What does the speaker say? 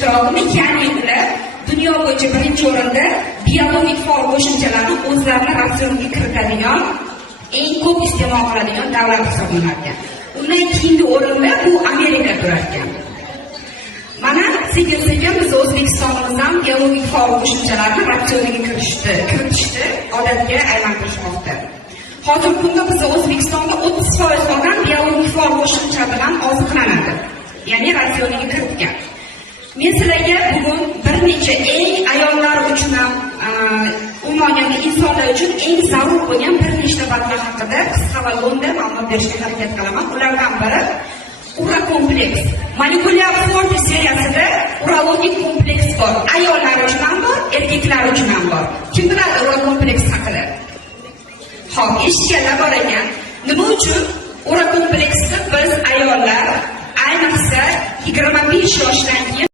ishtirokini, ya'ni ular dunyo bo'yicha birinchi o'rinda biologik faol qo'shimchalarni o'zlarini ratsioniga kiritadigan, eng ko'p iste'mol qiladigan davlat hisoblanar ekan. Undan keyingi o'rinda bu Amerika turar ekan. Mana sekin-sekin biz O'zbekistonimiz ham biologik faol qo'shimchalarni ratsioniga kiritishni odatga aylantirishmoqda. Hozir kunda biz O'zbekistonda 30% odam biologik faol qo'shimcha bilan oziqlanadi. Ya'ni ratsioniga kiritgan. Men sizlarga bugun bir necha eng ayollar uchun ham, umuman insonlar uchun eng zarur bo'lgan bir nechta batlar haqida qisqa va lo'nda ma'lumot berishga harakat qilaman. Ulardan biri Urakompleks. Molekulyar Forte seriyasida urologik kompleks bor. Ayollar uchun ham bor, erkaklar uchun ham bor. Kim biladi Urakompleks haqida? Xo'p, eshitganlar bor ekan. Nima uchun Urakompleksni biz ayollar ayniqsa 25 yoshdan keyin